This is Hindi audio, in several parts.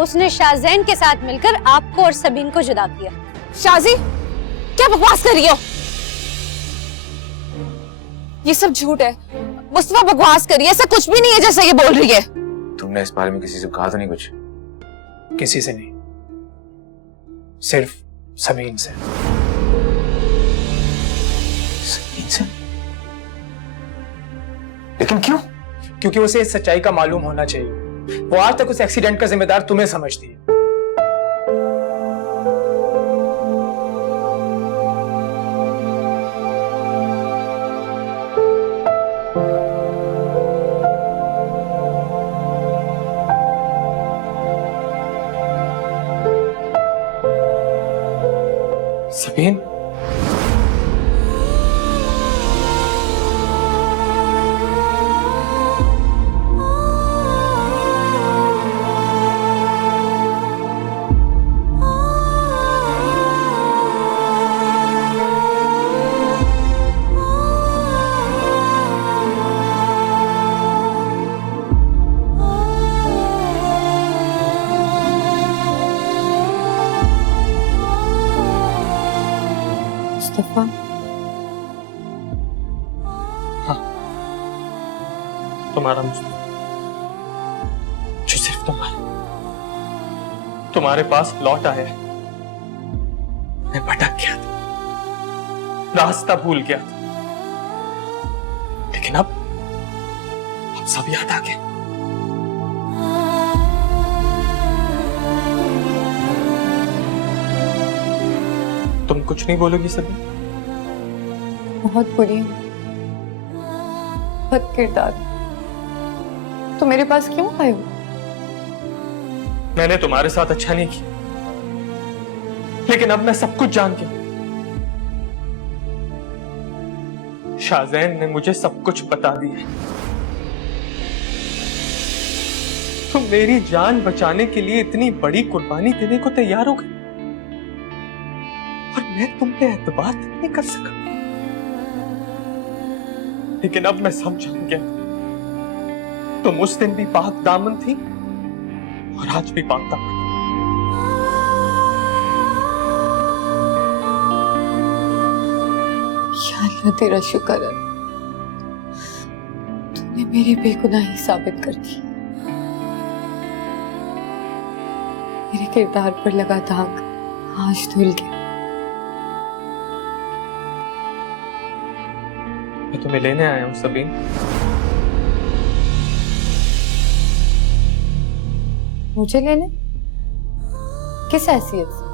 उसने शाज़ैन के साथ मिलकर आपको और सबीन को जुदा किया। शाजी, क्या बकवास कर रही हो? ये सब झूठ है। मुस्तफा बकवास कर रही है, ऐसा कुछ भी नहीं है जैसा ये बोल रही है। तुमने इस बारे में किसी से कहा तो नहीं कुछ? किसी से नहीं, सिर्फ सबीन से। सबीन से? लेकिन क्यों? क्योंकि उसे इस सच्चाई का मालूम होना चाहिए। वो आज तक उस एक्सीडेंट का जिम्मेदार तुम्हें समझती है। सबीन, मुस्तफा, तुम्हारा मुस्तफा, जो सिर्फ तुम्हारे पास लौट आया है। मैं भटक गया था, रास्ता भूल गया था, लेकिन अब सब याद आ गया। तुम कुछ नहीं बोलोगी सभी? बहुत बुरी हूँ, बद किरदार। तो मेरे पास क्यों आए हो? मैंने तुम्हारे साथ अच्छा नहीं किया, लेकिन अब मैं सब कुछ जान गया। शाज़ैन ने मुझे सब कुछ बता दिया। तुम मेरी जान बचाने के लिए इतनी बड़ी कुर्बानी देने को तैयार हो गए, और मैं तुम पे एतबार नहीं कर सका। लेकिन अब मैं समझ गया, तुम उस दिन भी पाक दामन थी और आज भी पाक दामन। या अल्लाह, तेरा शुक्र है, तूने मेरी बेगुनाही साबित कर दी। मेरे किरदार पर लगा दाग आज धुल गया। मैं तुम्हें लेने आया हूं सबीन। मुझे लेने? किस हैसियत से?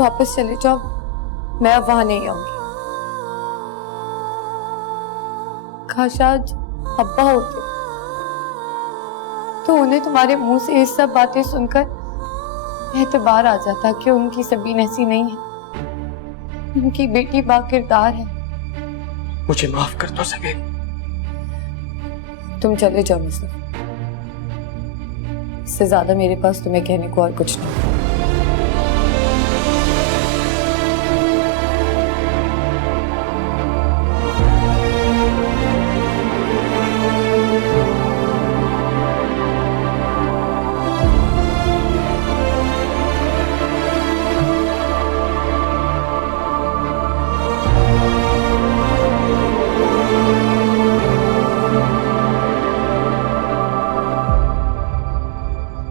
वापस चले जाओ, मैं अब वहां नहीं आऊंगी। काश आज अब्बा होते तो उन्हें तुम्हारे मुंह से ये सब बातें सुनकर एतबार आ जाता कि उनकी सबीन ऐसी नहीं है, उनकी बेटी बाकिरदार है। मुझे माफ कर दो सबीन। तुम चले जाओ मुस्तफा, इससे ज्यादा मेरे पास तुम्हें कहने को और कुछ नहीं।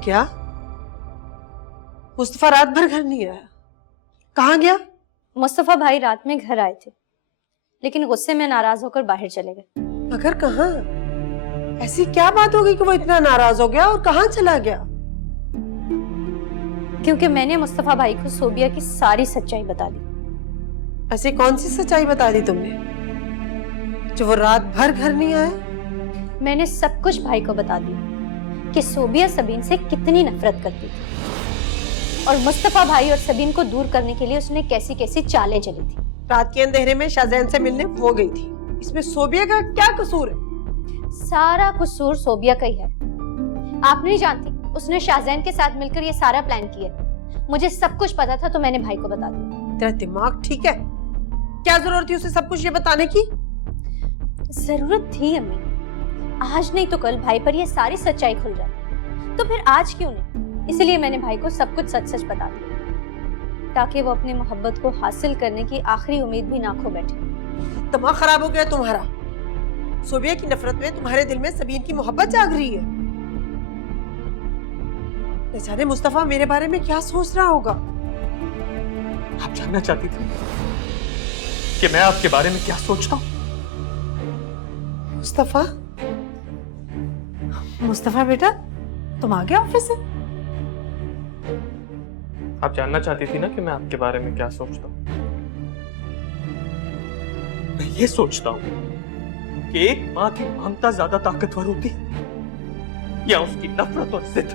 क्या मुस्तफा रात भर घर नहीं आया? कहाँ गया? मुस्तफा भाई रात में घर आए थे, लेकिन गुस्से में नाराज होकर बाहर चले गए। मगर कहाँ? ऐसी क्या बात हो गई कि वो इतना नाराज हो गया और कहाँ चला गया? क्योंकि मैंने मुस्तफा भाई को सोबिया की सारी सच्चाई बता दी। ऐसी कौन सी सच्चाई बता दी तुमने जो वो रात भर घर नहीं आया? मैंने सब कुछ भाई को बता दिया कि सोबिया सबीन से कितनी नफरत करती थी और मुस्तफा भाई और सबीन को दूर करने के लिए उसने कैसी कैसी चालें चली थी। रात के अंधेरे में शाज़ैन से मिलने वो गई थी, इसमें सोबिया का क्या कसूर है? सारा कसूर सोबिया का ही है। आप नहीं जानती, उसने शाज़ैन के साथ मिलकर ये सारा प्लान किया। मुझे सब कुछ पता था तो मैंने भाई को बता दिया। तेरा दिमाग ठीक है? क्या जरूरत थी उसे सब कुछ ये बताने की? जरूरत थी अम्मी, आज नहीं तो कल भाई पर ये सारी सच्चाई खुल जाती। तो फिर आज क्यों नहीं? इसलिए मैंने भाई को सब कुछ सच सच बता दिया, ताकि वो अपने मोहब्बत को हासिल करने की आखिरी उम्मीद भी ना खो बैठे। दिमाग खराब हो गया तुम्हारा। सोबिया की नफरत में तुम्हारे दिल में सबीन की मोहब्बत जाग रही है। न जाने मुस्तफा मेरे बारे में क्या सोच रहा होगा। आप जानना चाहती थी कि मैं आपके बारे में क्या सोचता हूँ? मुस्तफा, मुस्तफा बेटा, तुम आ गए ऑफिस से? आप जानना चाहती थी ना कि मैं आपके बारे में क्या सोचता हूँ? मैं ये सोचता हूँ कि एक माँ की ममता ज्यादा ताकतवर होती है या उसकी नफरत और जिद।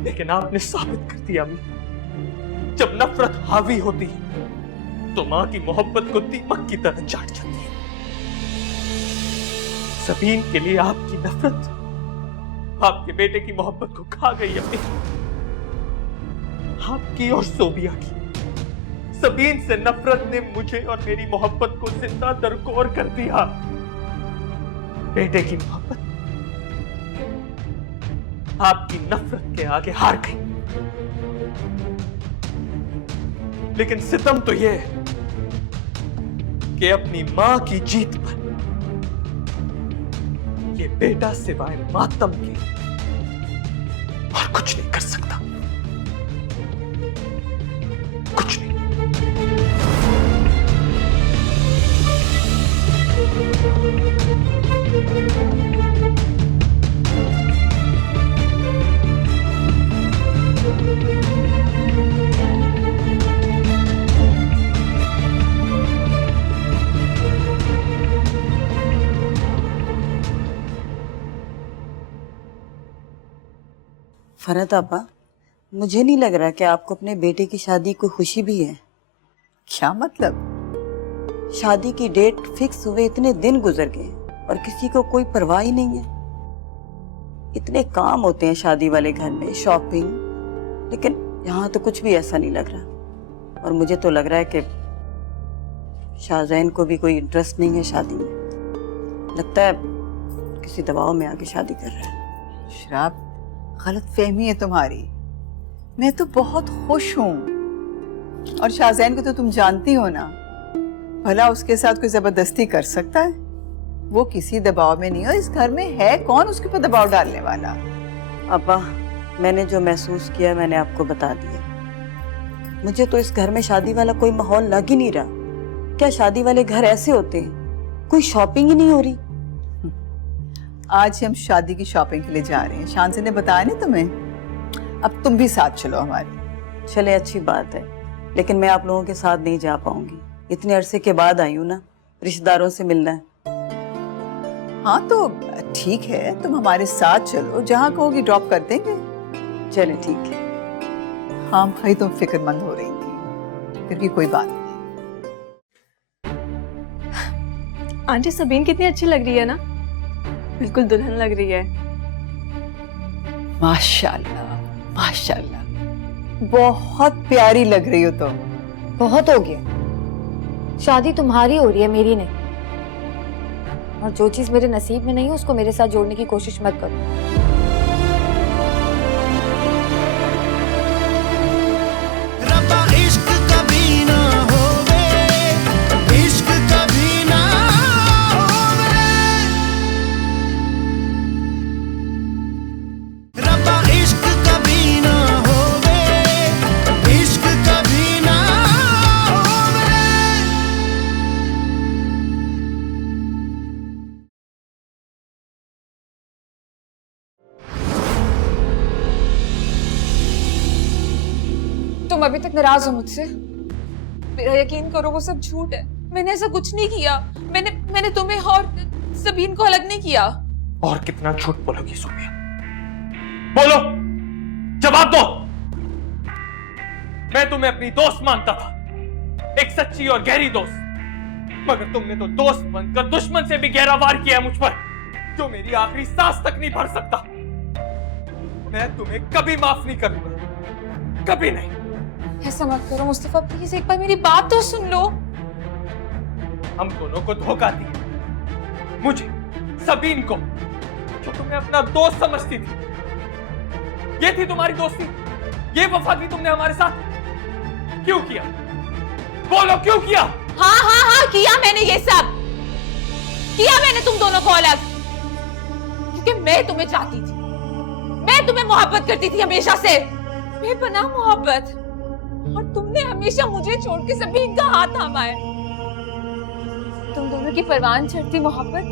लेकिन आपने साबित कर दिया अम्मी, जब नफरत हावी होती है तो माँ की मोहब्बत को दीमक की तरह चाट जाती है। सबीन के लिए आपकी नफरत आपके बेटे की मोहब्बत को खा गई अम्मी, आपकी और सोबिया की। सबीन से नफरत ने मुझे और मेरी मोहब्बत को जिंदा दरकोर कर दिया। बेटे की मोहब्बत आपकी नफरत के आगे हार गई। लेकिन सितम तो यह है कि अपनी मां की जीत पर ये बेटा सिवाय मातम के और कुछ नहीं कर सकता, कुछ नहीं। फरहत आपा, मुझे नहीं लग रहा कि आपको अपने बेटे की शादी को खुशी भी है। क्या मतलब? शादी की डेट फिक्स हुए इतने दिन गुजर गए और किसी को कोई परवाह ही नहीं है। इतने काम होते हैं शादी वाले घर में, शॉपिंग, लेकिन यहाँ तो कुछ भी ऐसा नहीं लग रहा। और मुझे तो लग रहा है कि शाहजैन को भी कोई इंटरेस्ट नहीं है शादी में। लगता है किसी दबाव में आके शादी कर रहा है। शराब, गलत फहमी है तुम्हारी। मैं तो बहुत खुश हूँ, और शाहजैन को तो तुम जानती हो ना, भला उसके साथ कोई जबरदस्ती कर सकता है? वो किसी दबाव में नहीं हो। इस घर में है कौन उसके ऊपर दबाव डालने वाला? अब्बा, मैंने जो महसूस किया मैंने आपको बता दिया। मुझे तो इस घर में शादी वाला कोई माहौल लग ही नहीं रहा। क्या शादी वाले घर ऐसे होते हैं? कोई शॉपिंग ही नहीं हो रही। आज हम शादी की शॉपिंग के लिए जा रहे हैं। शांति ने बताया नहीं तुम्हें? अब तुम भी साथ चलो हमारे। चले, अच्छी बात है, लेकिन मैं आप लोगों के साथ नहीं जा पाऊंगी। इतने अरसे के बाद आई हूँ ना, रिश्तेदारों से मिलना है। हाँ तो ठीक है, तुम हमारे साथ चलो, जहाँ कहोगी ड्रॉप कर देंगे। चले, ठीक है। हाँ भाई, तुम फिक्रमंद हो रही थी, फिर भी कोई बात नहीं। आंटी, सबीन कितनी अच्छी लग रही है ना, बिल्कुल दुल्हन लग रही है। माशाल्लाह, माशाल्लाह, बहुत प्यारी लग रही हो तुम। बहुत हो गया, शादी तुम्हारी हो रही है, मेरी नहीं। और जो चीज मेरे नसीब में नहीं है उसको मेरे साथ जोड़ने की कोशिश मत करो। तुम अभी तक नाराज हो मुझसे? मेरा यकीन करो, वो सब झूठ है। मैंने ऐसा कुछ नहीं किया। मैंने तुम्हें और सबीन को अलग नहीं किया। और कितना झूठ बोलोगी सोबिया? बोलो, जवाब दो। मैं तुम्हें अपनी दोस्त मानता था, एक सच्ची और गहरी दोस्त, मगर तुमने तो दोस्त बनकर दुश्मन से भी गहरा वार किया मुझ पर, जो मेरी आखिरी सांस तक नहीं भर सकता। मैं तुम्हें कभी माफ नहीं करूंगा, कभी नहीं। ऐसा मत करो मुस्तफा, प्लीज एक बार मेरी बात तो सुन लो। हम दोनों को धोखा दिया, मुझे, सबीन को, जो तुम्हें अपना दोस्त समझती थी, ये थी तुम्हारी दोस्ती? ये वफा की तुमने हमारे साथ? क्यों किया? बोलो क्यों किया? हाँ हाँ हाँ किया मैंने, ये सब किया मैंने तुम दोनों को अलग, क्योंकि मैं तुम्हें चाहती थी, मैं तुम्हें मोहब्बत करती थी हमेशा से, बेपनाह मोहब्बत। और तुमने हमेशा मुझे छोड़ के सबीन का हाथ थामा है। तुम दोनों की परवान चढ़ती मोहब्बत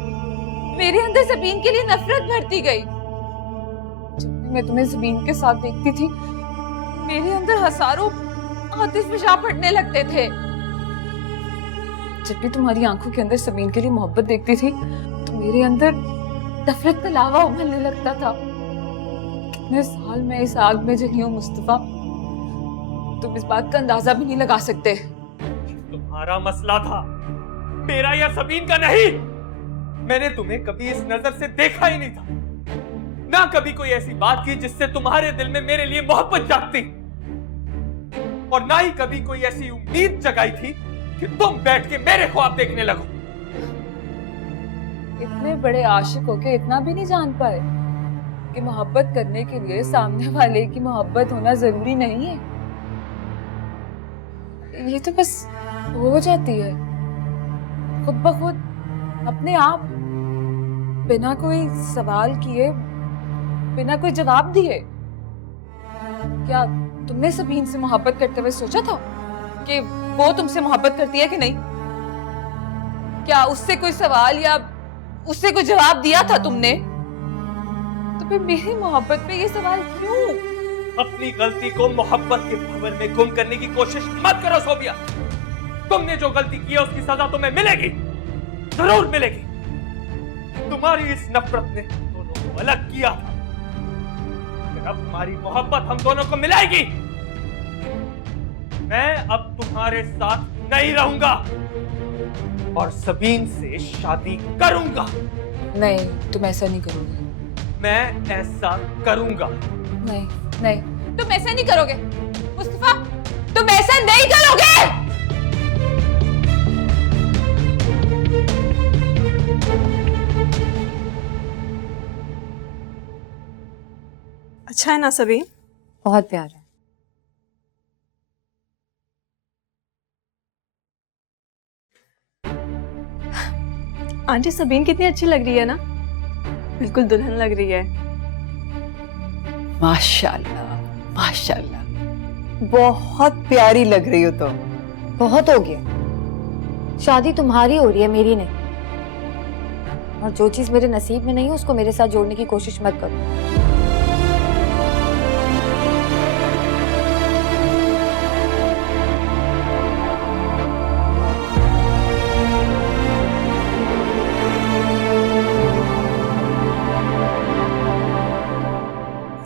मेरे अंदर सबीन के लिए नफरत भरती गई। जब भी मैं तुम्हें सबीन के साथ देखती थी, मेरे अंदर हजारों आतिश पेशाब फटने लगते थे। जब भी तुम्हारी आंखों के अंदर सबीन के लिए मोहब्बत देखती थी, तो मेरे अंदर नफरत का लावा उबलने लगता था। कितने साल मैं इस आग में जली हूं मुस्तफा, तुम इस बात का अंदाजा भी नहीं लगा सकते। तुम्हारा मसला था, मेरा या सबीन का नहीं। मैंने तुम्हें कभी इस नजर से देखा ही नहीं था, ना कभी कोई ऐसी बात की जिससे तुम्हारे दिल में मेरे लिए मोहब्बत जागती, और ना ही कभी कोई ऐसी उम्मीद जगाई थी कि तुम बैठ के मेरे ख्वाब देखने लगो। इतने बड़े आशिक होके इतना भी नहीं जान पाए कि मोहब्बत करने के लिए सामने वाले की मोहब्बत होना जरूरी नहीं है। ये तो बस हो जाती है खुद ब खुद, अपने आप, बिना कोई सवाल किए, बिना कोई जवाब दिए। क्या तुमने सबीन से मोहब्बत करते हुए सोचा था कि वो तुमसे मोहब्बत करती है कि नहीं? क्या उससे कोई सवाल या उससे कोई जवाब दिया था तुमने? तो फिर मेरी मोहब्बत पे ये सवाल क्यों? अपनी गलती को मोहब्बत के भंवर में गुम करने की कोशिश मत करो सोबिया। तुमने जो गलती की है उसकी सजा तुम्हें मिलेगी, जरूर मिलेगी। तुम्हारी इस नफरत ने दोनों को अलग किया था, अब हमारी मोहब्बत हम दोनों को मिलाएगी। मैं अब तुम्हारे साथ नहीं रहूंगा और सबीन से शादी करूंगा। नहीं, तुम ऐसा नहीं करोगे। मैं ऐसा करूंगा। नहीं नहीं, तुम ऐसा नहीं करोगे मुस्तफा, तुम ऐसा नहीं करोगे। अच्छा है ना सबीन? बहुत प्यार है। आंटी सबीन कितनी अच्छी लग रही है ना, बिल्कुल दुल्हन लग रही है। माशाल्लाह माशाल्लाह, बहुत प्यारी लग रही हो तुम। बहुत हो गया, शादी तुम्हारी हो रही है, मेरी नहीं। और जो चीज मेरे नसीब में नहीं है उसको मेरे साथ जोड़ने की कोशिश मत करो।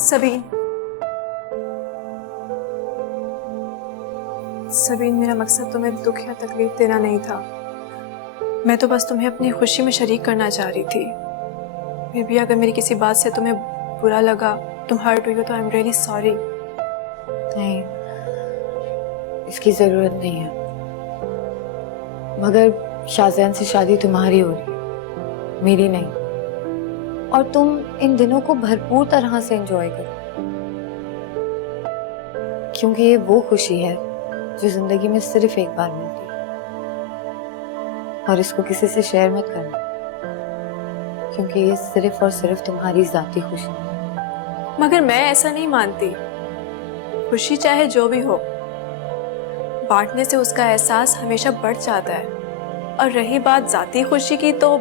सबीन, सबीन, मेरा मकसद तुम्हें दुख या तकलीफ देना नहीं था। मैं तो बस तुम्हें अपनी खुशी में शरीक करना चाह रही थी। फिर भी अगर मेरी किसी बात से तुम्हें बुरा लगा, तुम हर्ट हुई हो, तो आई एम रियली सॉरी। नहीं, इसकी जरूरत नहीं है। मगर शाहजहान से शादी तुम्हारी हो रही है, मेरी नहीं। और तुम इन दिनों को भरपूर तरह से एंजॉय करो, क्योंकि ये वो खुशी है जो जिंदगी में सिर्फ एक बार मिलती है। और इसको किसी से शेयर मत करना, क्योंकि ये सिर्फ और सिर्फ तुम्हारी जाती खुशी है। मगर मैं ऐसा नहीं मानती। खुशी चाहे जो भी हो, बांटने से उसका एहसास हमेशा बढ़ जाता है। और रही बात जाती खुशी की, तो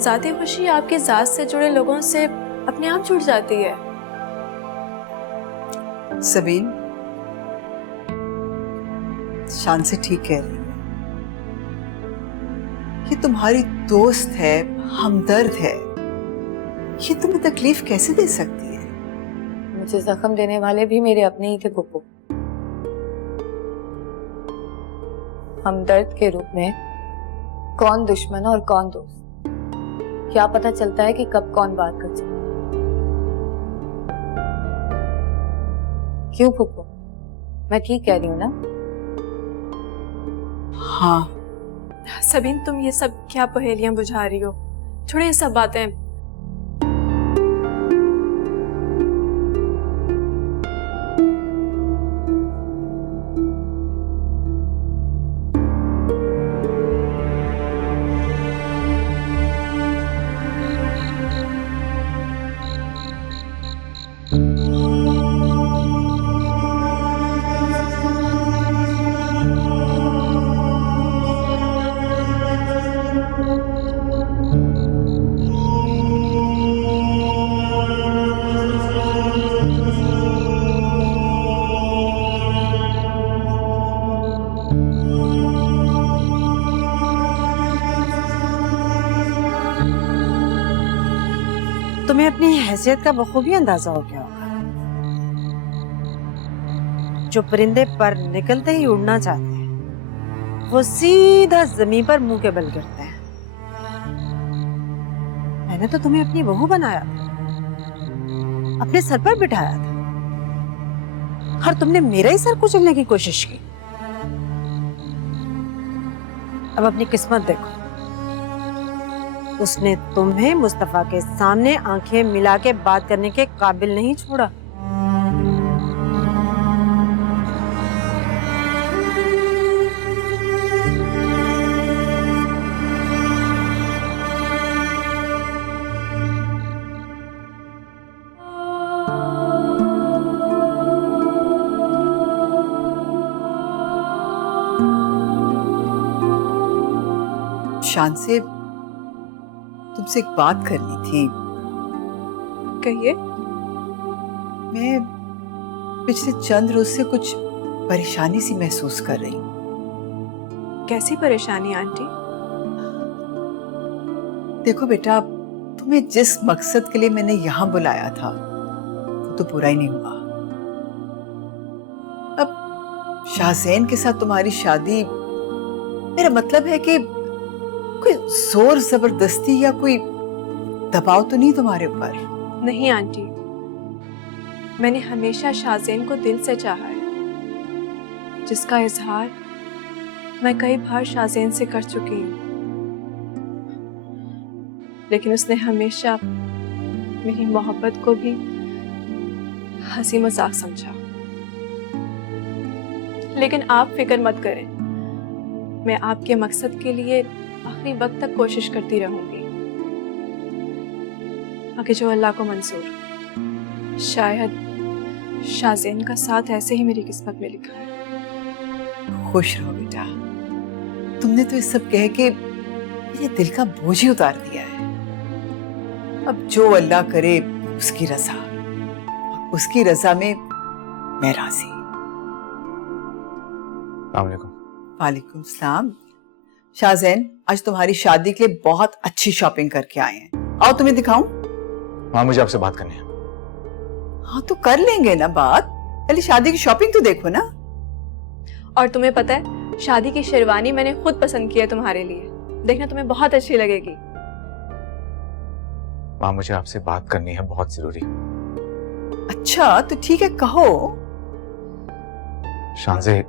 जाती खुशी आपके जात से जुड़े लोगों से अपने आप जुड़ जाती है। सबीन, शान से ठीक कह रही है। ये तुम्हारी दोस्त है, हमदर्द है, ये तुम्हें तकलीफ कैसे दे सकती है? मुझे जख्म देने वाले भी मेरे अपने ही थे पुप्पू। हमदर्द के रूप में कौन दुश्मन और कौन दोस्त, क्या पता चलता है कि कब कौन बात कर जाए। क्यों पुप्पू, मैं ठीक कह रही हूँ ना? हाँ सबीन, तुम ये सब क्या पहेलियां बुझा रही हो? छोड़े ये सब बातें। अपनी हैसियत का बखूबी अंदाजा हो गया होगा। जो परिंदे पर निकलते ही उड़ना चाहते हैं वो सीधा जमीन पर मुंह के बल गिरते हैं। मैंने तो तुम्हें अपनी बहू बनाया था, अपने सर पर बिठाया था, और तुमने मेरा ही सर कुचलने की कोशिश की। अब अपनी किस्मत देखो, उसने तुम्हें मुस्तफा के सामने आंखें मिला के बात करने के काबिल नहीं छोड़ा। शान से तुमसे एक बात करनी थी। कहिए। मैं पिछले चंद रोज से कुछ परेशानी सी महसूस कर रही हूँ। कैसी परेशानी आंटी? देखो बेटा, तुम्हें जिस मकसद के लिए मैंने यहाँ बुलाया था वो तो पूरा ही नहीं हुआ। अब शाहजैन के साथ तुम्हारी शादी, मेरा मतलब है कि कोई जोर जबरदस्ती या कोई दबाव तो नहीं तुम्हारे ऊपर? नहीं आंटी, मैंने हमेशा शाहजैन को दिल से चाहा है, जिसका इजहार मैं कई बार शाहजैन से कर चुकी हूँ। लेकिन उसने हमेशा मेरी मोहब्बत को भी हंसी मजाक समझा। लेकिन आप फिक्र मत करें, मैं आपके मकसद के लिए आखिरी वक्त तक कोशिश करती रहूंगी। आगे जो अल्लाह को मंजूर। शायद शाहजैन का साथ ऐसे ही मेरी किस्मत में लिखा है। खुश रहो बेटा, तुमने तो ये सब कह के मेरे दिल का बोझ ही उतार दिया है। अब जो अल्लाह करे उसकी रजा, और उसकी रजा में मैं राजी। वालेकुम सलाम। शाहजैन, आज तुम्हारी शादी के लिए बहुत अच्छी शॉपिंग करके आए हैं। आओ तुम्हें दिखाऊं। हाँ, मुझे आपसे बात करनी है। हाँ तो कर लेंगे ना बात, पहले शादी की शॉपिंग तो देखो ना। और तुम्हें पता है, शादी की शेरवानी मैंने खुद पसंद की है तुम्हारे लिए। देखना, तुम्हें बहुत अच्छी लगेगी। माँ, मुझे आपसे बात करनी है, बहुत जरूरी। अच्छा तो ठीक है, कहो। Shanze,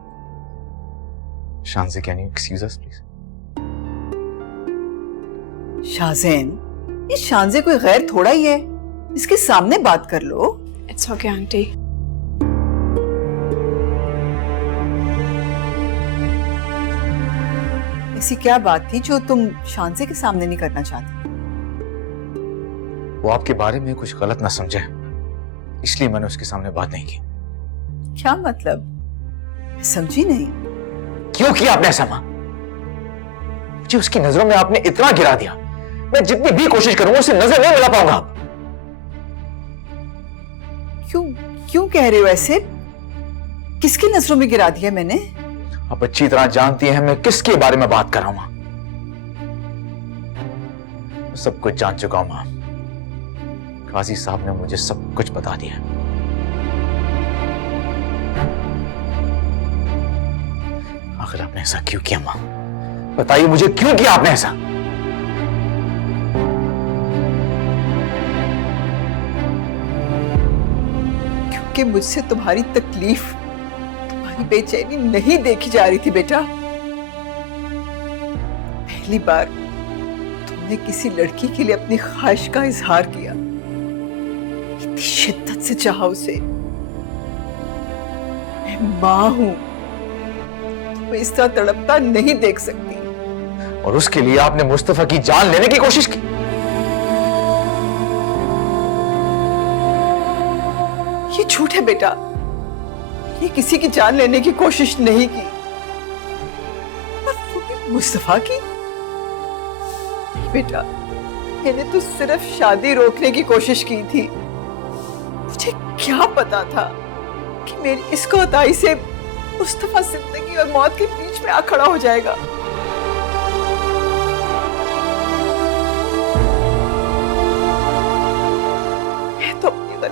can you excuse us please? Shahzain, ये शानज़े कोई गैर थोड़ा ही है, इसके सामने बात कर लो। It's okay aunty. ऐसी क्या बात थी जो तुम शानज़े के सामने नहीं करना चाहती? वो आपके बारे में कुछ गलत ना समझे, इसलिए मैंने उसके सामने बात नहीं की। क्या मतलब? मैं समझी नहीं। क्यों किया आपने ऐसा मां? मुझे उसकी नजरों में आपने इतना गिरा दिया, मैं जितनी भी कोशिश करूंगा उसे नजर नहीं मिला पाऊंगा। क्यों क्यों कह रहे हो ऐसे? किसकी नजरों में गिरा दिया मैंने? आप अच्छी तरह जानती हैं मैं किसके बारे में बात कर रहा हूं मां। सब कुछ जान चुका हूं मां। काजी साहब ने मुझे सब कुछ बता दिया। आखिर आपने ऐसा क्यों किया मां? बताइए मुझे, क्यों किया आपने ऐसा? क्योंकि मुझसे तुम्हारी तकलीफ, तुम्हारी बेचैनी नहीं देखी जा रही थी बेटा। पहली बार तुमने किसी लड़की के लिए अपनी ख्वाहिश का इजहार किया, इतनी शिद्दत से चाहा उसे। मैं मां हूं, तुम्हें इस तरह तड़पता नहीं देख सकती। और उसके लिए आपने मुस्तफा की जान लेने की कोशिश की। ये झूठ है बेटा, ये किसी की जान लेने की कोशिश नहीं की। और वो भी मुस्तफा की? बेटा, मैंने तो सिर्फ शादी रोकने की कोशिश की थी। मुझे क्या पता था कि मेरी इस कोताही से मुस्तफा जिंदगी और मौत के बीच में आ खड़ा हो जाएगा।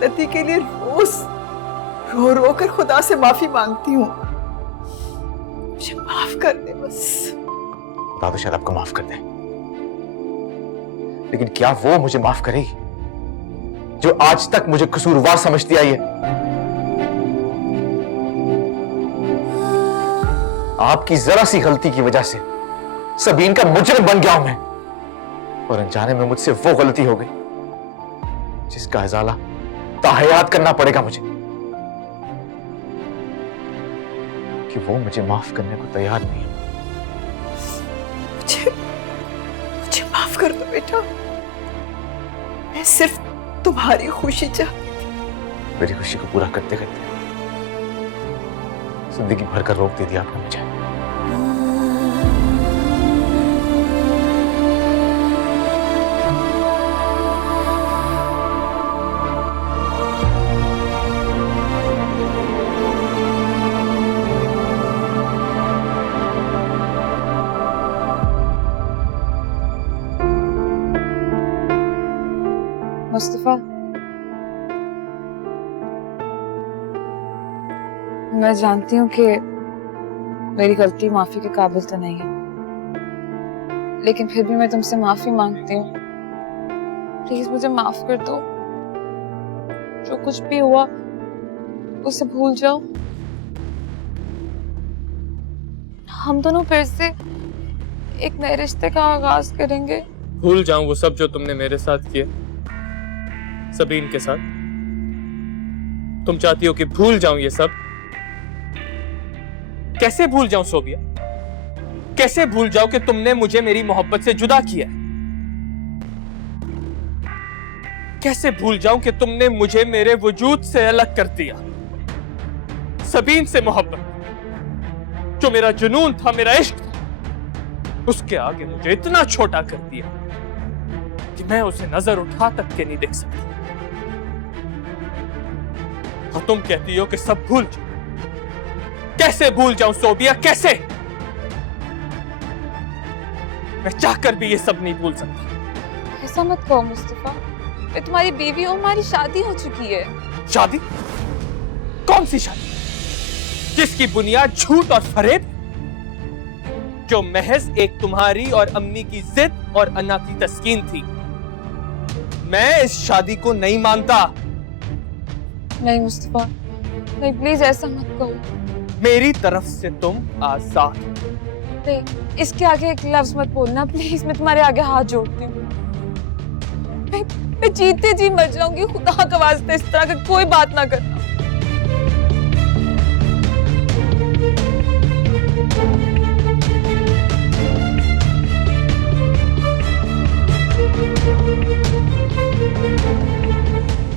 गलती के लिए रोज रो रो कर खुदा से माफी मांगती हूँ। मुझे माफ कर दे बस। खुदा तो शायद आपको माफ कर दे, लेकिन क्या वो मुझे माफ करेगी जो आज तक मुझे कसूरवार समझती आई है? आपकी जरा सी गलती की वजह से सबीन का मुजरिम बन गया हूं मैं, और अनजाने में मुझसे वो गलती हो गई जिसका इजाला ताहयात करना पड़ेगा मुझे, कि वो मुझे माफ करने को तैयार नहीं है। मुझे माफ कर दो बेटा। मैं सिर्फ तुम्हारी खुशी चाहती थी। मेरी खुशी को पूरा करते करते जिंदगी भर कर रोक दे दिया आपने मुझे। मुस्तफा, मैं जानती हूँ कि मेरी गलती माफी के काबिल तो नहीं है, लेकिन फिर भी मैं तुमसे माफी मांगती हूँ। प्लीज मुझे माफ कर दो। जो कुछ भी हुआ उसे भूल जाओ। हम दोनों फिर से एक नए रिश्ते का आगाज करेंगे। भूल जाऊं वो सब जो तुमने मेरे साथ किया, सबीन के साथ। तुम चाहती हो कि भूल जाऊं ये सब? कैसे भूल जाऊं सोबिया? कैसे भूल जाऊं कि तुमने मुझे मेरी मोहब्बत से जुदा किया? कैसे भूल जाऊं कि तुमने मुझे मेरे वजूद से अलग कर दिया? सबीन से मोहब्बत, जो मेरा जुनून था, मेरा इश्क था, उसके आगे मुझे इतना छोटा कर दिया कि मैं उसे नजर उठा तक के नहीं देख सकती। और तुम कहती हो कि सब भूल जाओ। कैसे भूल जाऊं सोबिया, कैसे? मैं चाहकर भी ये सब नहीं भूल सकता। ऐसा मत कहो मुस्तफा, मैं तुम्हारी बीवी हूँ, हमारी शादी हो चुकी है। शादी? कौन सी शादी जिसकी बुनियाद झूठ और फरेब, जो महज एक तुम्हारी और अम्मी की जिद और अन्ना की तस्कीन थी? मैं इस शादी को नहीं मानता। नहीं मुस्तफा, नहीं, प्लीज ऐसा मत कहो। मेरी तरफ से तुम आजाद। नहीं, इसके आगे एक लफ्ज मत बोलना प्लीज। मैं तुम्हारे आगे हाथ जोड़ती हूँ। मैं जीते जी मर जाऊंगी। खुदा का वास्ते इस तरह की कोई बात ना करना।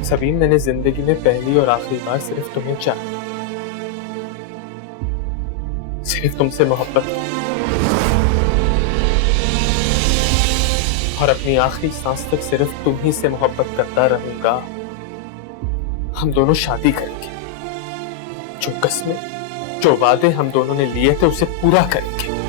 सबीन, मैंने जिंदगी में पहली और आखिरी बार सिर्फ तुम्हें चाहा, सिर्फ तुमसे मोहब्बत, और अपनी आखिरी सांस तक सिर्फ तुम ही से मोहब्बत करता रहूंगा। हम दोनों शादी करेंगे। जो कस्में, जो वादे हम दोनों ने लिए थे, उसे पूरा करेंगे।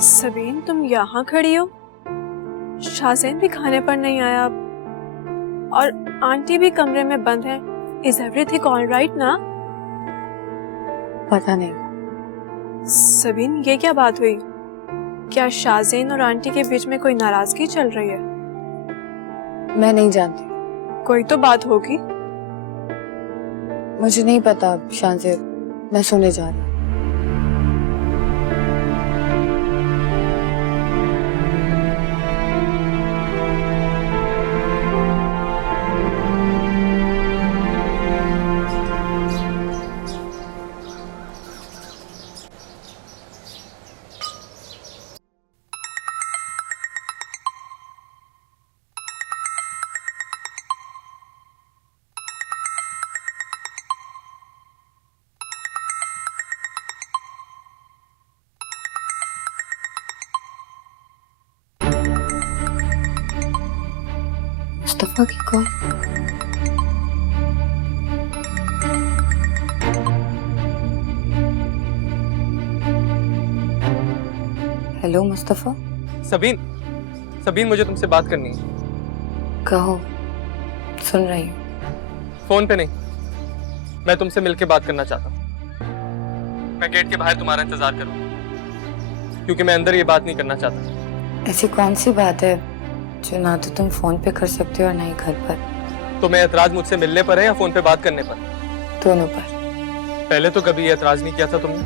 सबीन, तुम यहाँ खड़ी हो? शाहज़ैन भी खाने पर नहीं आया और आंटी भी कमरे में बंद है। इज एवरीथिंग ऑल राइट ना? पता नहीं। सबीन, ये क्या बात हुई? क्या शाहज़ैन और आंटी के बीच में कोई नाराजगी चल रही है? मैं नहीं जानती। कोई तो बात होगी। मुझे नहीं पता शांति, मैं सोने जा रही हूँ। मुस्तफा की कॉल। हेलो मुस्तफा। सबीन, सबीन मुझे तुमसे बात करनी है। कहो, सुन रही हूँ। फोन पे नहीं, मैं तुमसे मिलके बात करना चाहता हूँ। मैं गेट के बाहर तुम्हारा इंतजार करूँ, क्योंकि मैं अंदर ये बात नहीं करना चाहता। ऐसी कौन सी बात है जो ना तो तुम फोन पे कर सकते हो और ना ही घर पर? तो मैं एतराज मुझसे मिलने पर है या फोन पे बात करने पर? दोनों पर। पहले तो कभी ये एतराज नहीं किया था तुमने।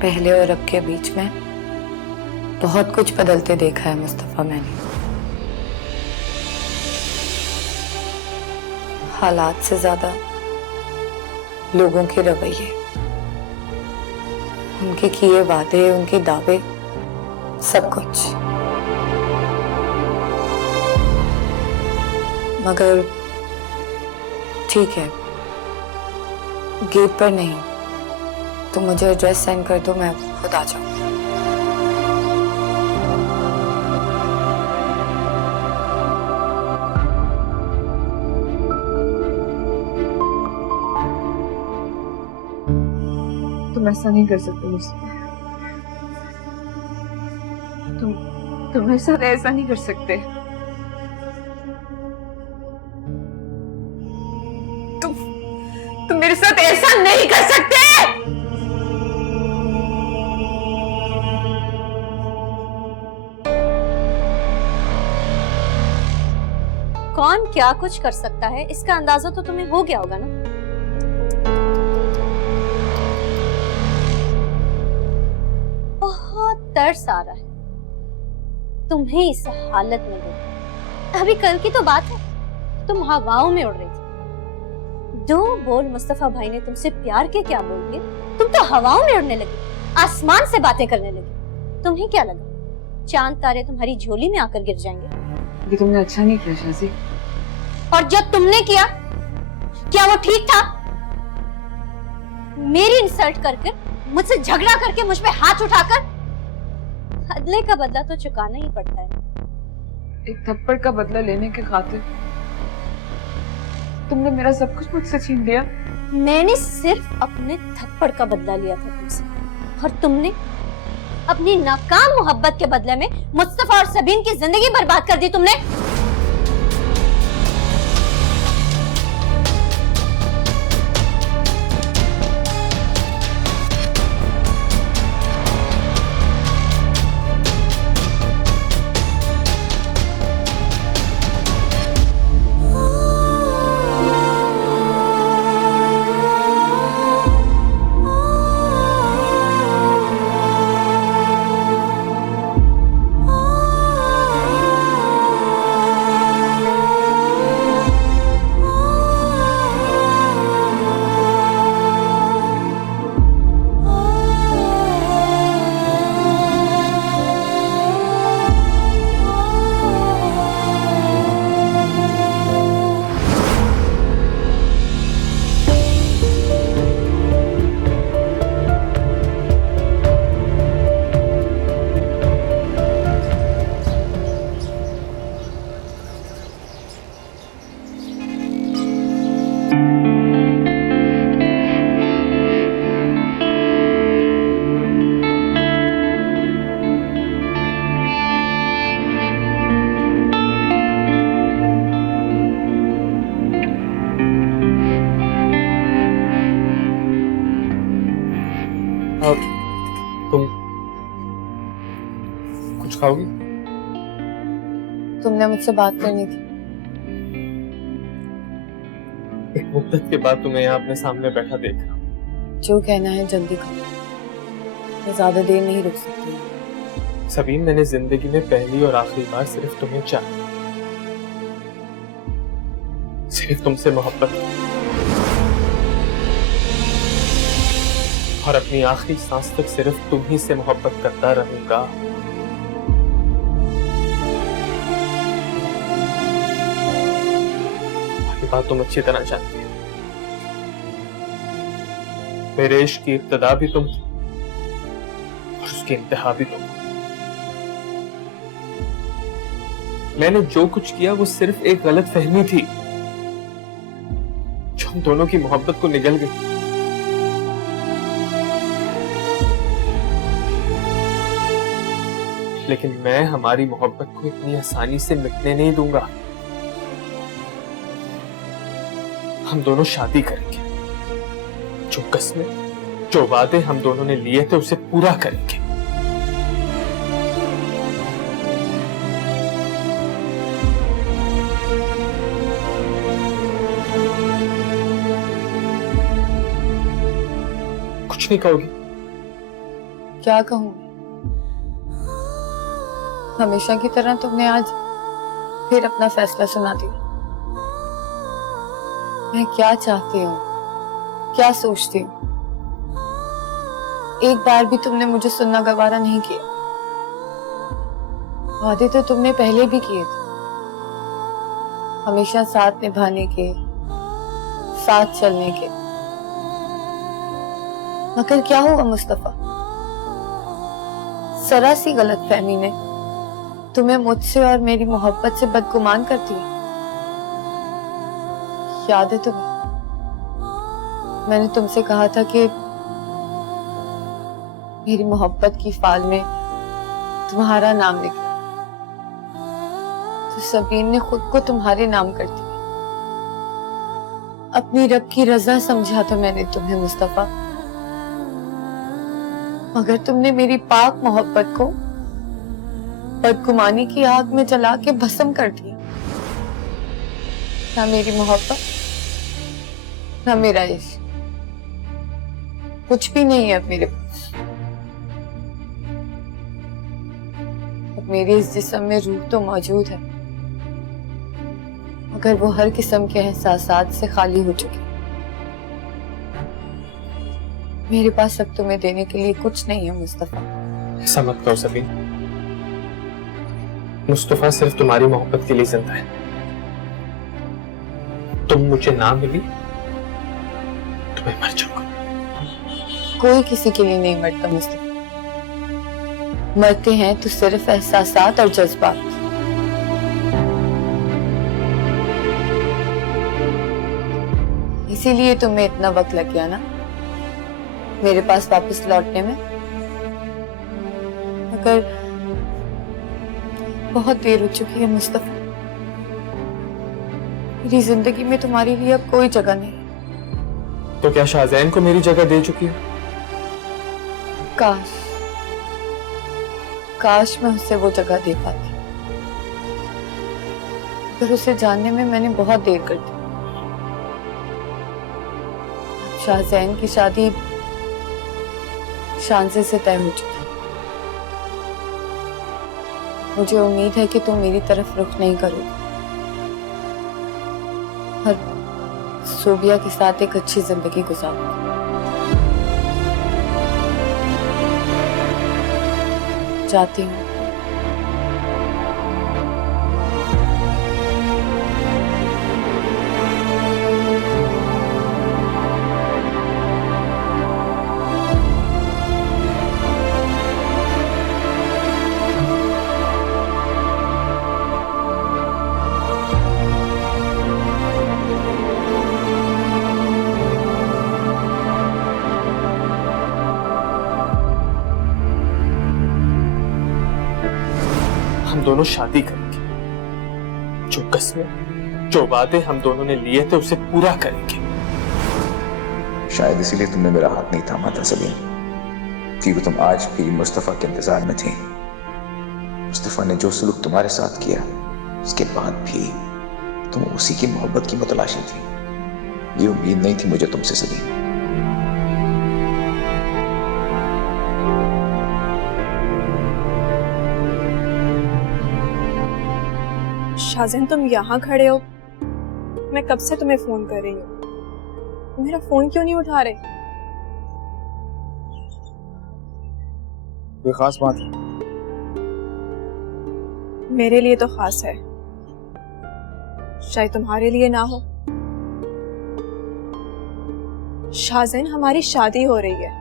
पहले और अब के बीच में बहुत कुछ बदलते देखा है मुस्तफा मैंने। हालात से ज्यादा लोगों के रवैये, उनके किए वादे, उनके दावे, सब कुछ। मगर ठीक है, गेट पर नहीं तो मुझे एड्रेस सेंड कर दो, मैं खुद आ जाऊँ। तुम ऐसा नहीं कर सकते मुझसे। तुम मेरे साथ ऐसा नहीं कर सकते। तुम मेरे साथ ऐसा नहीं कर सकते। कौन क्या कुछ कर सकता है इसका अंदाजा तो तुम्हें हो गया होगा ना। बहुत तरस आ रहा है तुम्हें इस हालत में देख। अभी कल की तो बात है, तुम हवाओं में उड़ रही थी। दो बोल मुस्तफा भाई ने तुमसे प्यार के क्या बोल दिए, तुम तो हवाओं में उड़ने लगी, आसमान से बातें करने लगी। तुम्हें क्या लगा चांद तारे तुम्हारी झोली में आकर गिर जाएंगे? ये तुमने अच्छा नहीं किया शाजी। और जो तुमने किया, क्या वो ठीक था? मेरी इंसल्ट करके, मुझसे झगड़ा करके, मुझ पे हाथ उठाकर, बदले का बदला तो चुकाना ही पड़ता है। एक थप्पड़ का बदला लेने के खातिर तुमने मेरा सब कुछ मुझसे छीन लिया। मैंने सिर्फ अपने थप्पड़ का बदला लिया था तुमसे, और तुमने अपनी नाकाम मोहब्बत के बदले में मुस्तफा और सबीन की जिंदगी बर्बाद कर दी तुमने। तुम कुछ खाओगी? तुमने मुझसे बात करनी थी। एक मुद्दत के बाद तुम्हें यहाँ अपने सामने बैठा देख रहा हूँ। जो कहना है जल्दी करो, मैं ज्यादा देर नहीं रुक सकती। सबीन, मैंने जिंदगी में पहली और आखिरी बार सिर्फ तुम्हें चाहा, सिर्फ तुमसे मोहब्बत, और अपनी आखिरी सांस तक सिर्फ तुम ही से मोहब्बत करता रहूंगा। ये बात तुम अच्छी तरह जानती हो। मेरे इश्क की इब्तिदा भी तुम थी और उसकी इंतहा भी तुम। मैंने जो कुछ किया वो सिर्फ एक गलत फहमी थी जो हम दोनों की मोहब्बत को निगल गई। लेकिन मैं हमारी मोहब्बत को इतनी आसानी से मिटने नहीं दूंगा। हम दोनों शादी करेंगे, जो कस्में, जो वादे हम दोनों ने लिए थे उसे पूरा करेंगे। कुछ नहीं कहोगी? क्या कहूँ? हमेशा की तरह तुमने आज फिर अपना फैसला सुना दिया। मैं क्या चाहती हूँ, क्या सोचती हूँ, एक बार भी तुमने मुझे सुनना गवारा नहीं किया। वादे तो तुमने पहले भी किए थे, हमेशा साथ निभाने के, साथ चलने के। मगर क्या हुआ मुस्तफा? जरा सी गलतफहमी ने तुम्हें मुझसे और मेरी मोहब्बत से बदगुमान कर दिया। याद है तुम्हें? मैंने तुमसे कहा था कि मेरी मोहब्बत की फाइल में तुम्हारा नाम लिखा, तो सबीन ने खुद को तुम्हारे नाम कर दिया। अपनी रब की रजा समझा था मैंने तुम्हें मुस्तफा, मगर तुमने मेरी पाक मोहब्बत को बदगुमानी की आग में जला के भस्म कर दिया। ना मेरी मोहब्बत, ना मेरा इश्क, कुछ भी नहीं है अब मेरे पास। अब मेरे इस जिस्म में रूह तो मौजूद है, मगर वो हर किस्म के एहसासात से खाली हो चुकी। मेरे पास अब तुम्हें देने के लिए कुछ नहीं है मुस्तफा। ऐसा मत कहो सबीन, मुस्तफा सिर्फ तुम्हारी मोहब्बत के लिए जिंदा है। तुम मुझे ना मिली तो मैं मर जाऊंगा। कोई किसी के लिए नहीं मरता मुस्तफा, मरते हैं तो सिर्फ एहसासात और जज्बात। इसीलिए तुम्हें इतना वक्त लग गया ना मेरे पास वापस लौटने में। मगर बहुत देर हो चुकी है मुस्तफा, मेरी जिंदगी में तुम्हारे लिए अब कोई जगह नहीं। तो क्या शाहजैन को मेरी जगह दे चुकी हो? काश, काश मैं उसे वो जगह दे पाती, पर उसे जानने में मैंने बहुत देर कर दी। शाहजैन की शादी शांसे से तय हो चुकी। मुझे उम्मीद है कि तुम मेरी तरफ रुख नहीं करोगे और सोबिया के साथ एक अच्छी जिंदगी गुजारोगे। जाती हूँ। हम दोनों शादी करेंगे, जो कस्में, जो वादे हम दोनों ने लिए थे उसे पूरा करेंगे। शायद इसीलिए तुमने मेरा हाथ नहीं थामा था सबीन, क्योंकि तुम आज भी मुस्तफा के इंतजार में थी। मुस्तफा ने जो सलूक तुम्हारे साथ किया, उसके बाद भी तुम उसी की मोहब्बत की मुतलाशी थी। ये उम्मीद नहीं थी मुझे तुमसे सबीन। शाहजैन, तुम यहाँ खड़े हो, मैं कब से तुम्हें फोन कर रही हूँ, मेरा फोन क्यों नहीं उठा रहे? कोई खास बात है? मेरे लिए तो खास है, शायद तुम्हारे लिए ना हो। शाहजैन, हमारी शादी हो रही है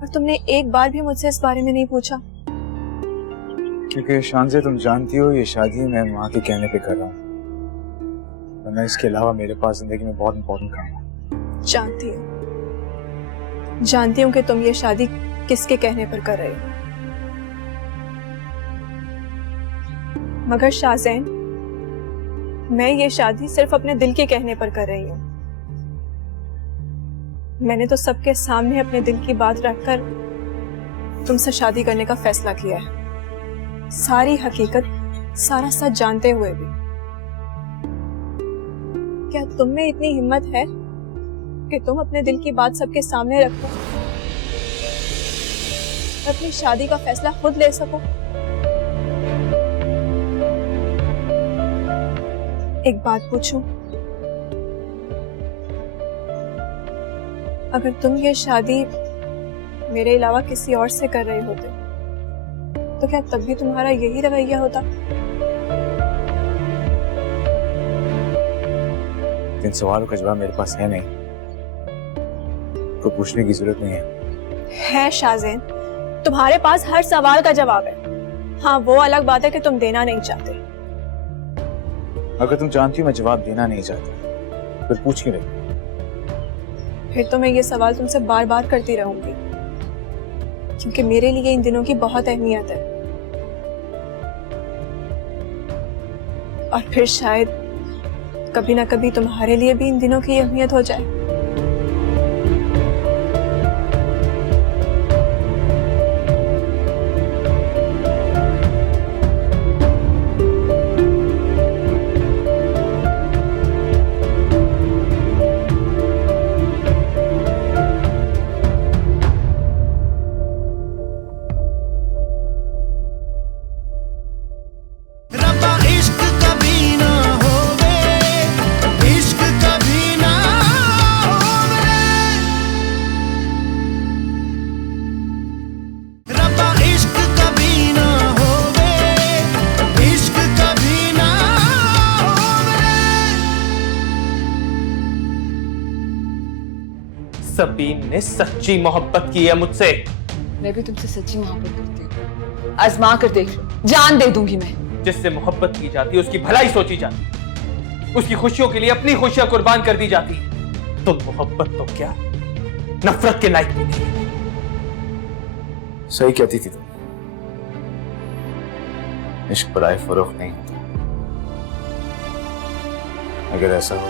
और तुमने एक बार भी मुझसे इस बारे में नहीं पूछा। क्योंकि शानज़े तुम जानती हो ये शादी मैं माँ के कहने पे कर रहा हूँ, वरना इसके अलावा मेरे पास जिंदगी में बहुत इंपॉर्टेंट काम है। जानती हूँ कि तुम ये शादी किसके कहने पर कर रहे हो, मगर शाहज़ैन, मैं ये शादी सिर्फ अपने दिल के कहने पर कर रही हूँ। मैंने तो सबके सामने अपने दिल की बात रखकर तुमसे शादी करने का फैसला किया है, सारी हकीकत, सारा सच जानते हुए भी। क्या तुम में इतनी हिम्मत है कि तुम अपने दिल की बात सबके सामने रखो, अपनी शादी का फैसला खुद ले सको? एक बात पूछूं, अगर तुम ये शादी मेरे अलावा किसी और से कर रहे होते तो क्या तब भी तुम्हारा यही रवैया होता? इन सवालों का जवाब मेरे पास है नहीं, तो पूछने की जरूरत नहीं है शाहज़ैन, तुम्हारे पास हर सवाल का जवाब है। हाँ, वो अलग बात है कि तुम देना नहीं चाहते। अगर तुम जानती हो मैं जवाब देना नहीं चाहता, फिर पूछ क्यों रही? फिर तो मैं ये सवाल तुमसे बार बार करती रहूंगी, क्योंकि मेरे लिए इन दिनों की बहुत अहमियत है। और फिर शायद कभी ना कभी तुम्हारे लिए भी इन दिनों की अहमियत हो जाए। सबीन ने सच्ची मोहब्बत की है मुझसे। मैं भी तुमसे सच्ची मोहब्बत करती हूँ, आजमा कर देख लो, जान दे दूंगी मैं। जिससे मोहब्बत की जाती है उसकी भलाई सोची जाती है, उसकी खुशियों के लिए अपनी खुशियां कुर्बान कर दी जाती है। तुम मोहब्बत तो क्या नफरत के लायक भी नहीं। सही कहती थी तुम, इश्क बराए फरोख्त नहीं होता। अगर ऐसा हो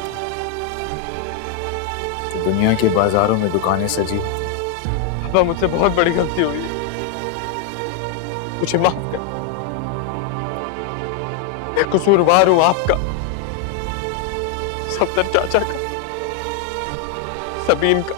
तो दुनिया के बाजारों में दुकानें सजी होती। पापा, मुझसे बहुत बड़ी गलती हुई, मुझे माफ कर। मैं कसूरवार हूं आपका, सफदर चाचा का, सबीन का।